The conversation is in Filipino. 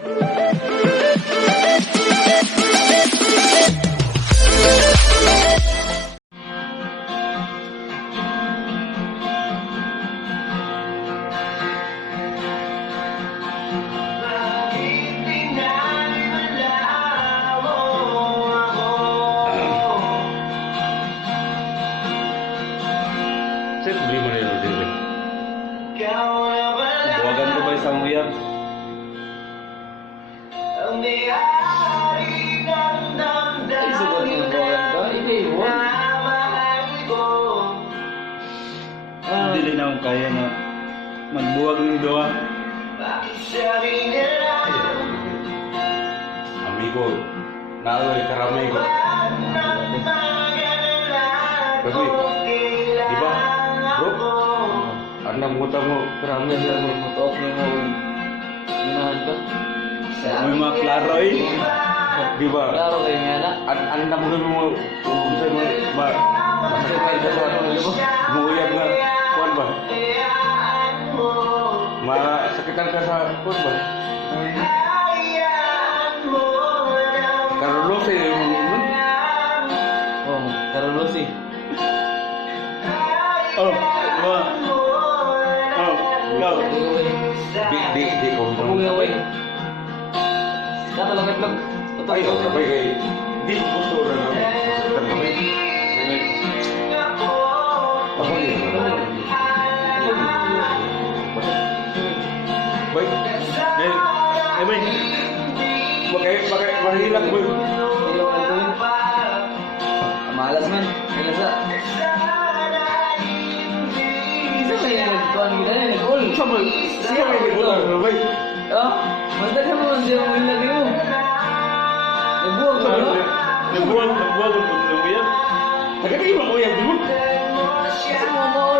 Sir, beli mo na yun din. Buwagan ko ba isang uyan? Ay, sugot mo buwagan ka? Hindi, huwag. Hindi na akong kaya na magbuwag ng doa. Amigo, naaway karamay ko. Kasi, di ba, bro? Anang utang mo, karamay Hindi na mo mo. mutok mo mo. Ginahan ka. May mga klaro eh. Di ba? Klaro kayo nga na. Anang mo, kung sa'yo mo, ba? Masay kayo sa ano, di ba? Muuyag na, kuwan ba? Masakitan ka sa kuwan ba? Carlos eh, yung Oh, Carlos eh. oh, ba? Oh, ikaw. Di ko. Kapag nga way. Katulog itlog. Ay, sabay kay. Di gusto na lang. Masakitan kami. Ako yun. Bay. Bay. Mahilak mo. Malas man. Kailan sa? Isa may nagkuhan kita na nag-all. Sama. Siya may nagbulang. Bay. Ah, mas daghan mo man siya ang hilagi mo. Nagbuwag ka ba? Nagbuwag ang yan. Nagkakaiba ko yan. Kasi mo mo